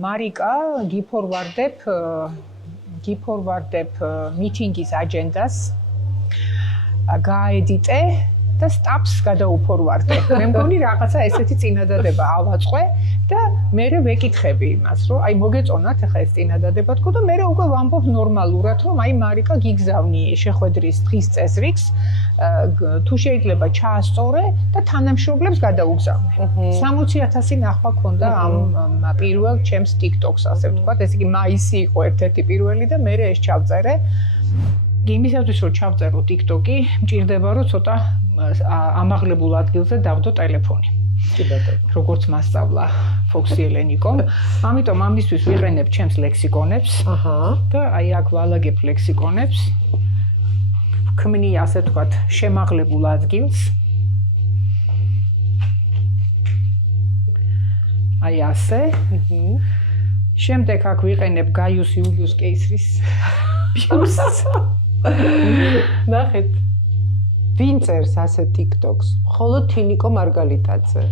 მარიკა გიფორვარდებ მიტინგის აჯენდას გააედიტე და სტაპს გადაუფორვარდე. მე მგონი რაღაცა ესეთი წინადადება ავაწყე და მე ვეკითხები იმას, რომ აი მოგეწონათ ახლა ეს წინადადება თქო და მე უკვე ვამბობ ნორმალურად, რომ აი მარიკა გიგზავნი შეხვედრის დღის წესრიგს, თუ შეიძლება ჩაასწორე და თანამშრომლებს გადაუგზავნე. 60,000 ნახვა ქონდა ამ პირველ ჩემს TikTok-ს, ასე ვთქვათ, ეს იგი მაისი იყო ერთ-ერთი პირველი და მე ეს ჩავწერე. იმისათვის რომ ჩავწერო TikTok-ი, მჭირდება რომ ცოტა ამაღლებულ ადგილზე დავდო ტელეფონი. როგორც მასწავლა Foxy Elenikom, ამიტომ ამისთვის ვიყენებ ჩემს ლექსიკონებს. და აი აქ ვალაგებ ლექსიკონებს. ვქმნი ასე ვთქვათ შემაღლებულ ადგილს. აი ასე. შემდეგ აქ ვიყენებ Gaius Iulius Caesaris ბიუსტს. ნახეთ. ვინ წერს ასე TikTok-ს? მხოლოდ თინიკო მარგალიტაძე.